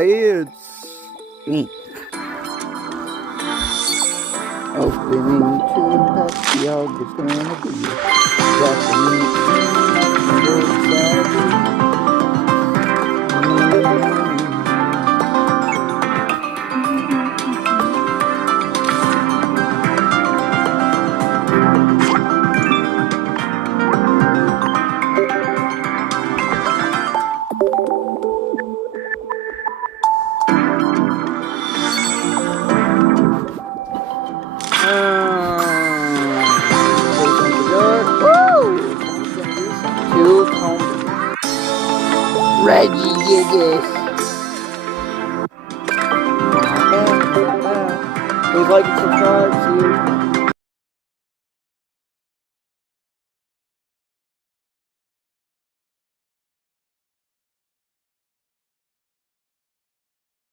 It's ink. Opening to Pepsi, I'll just stand up here. Reggie did this. Please like and subscribe. See you.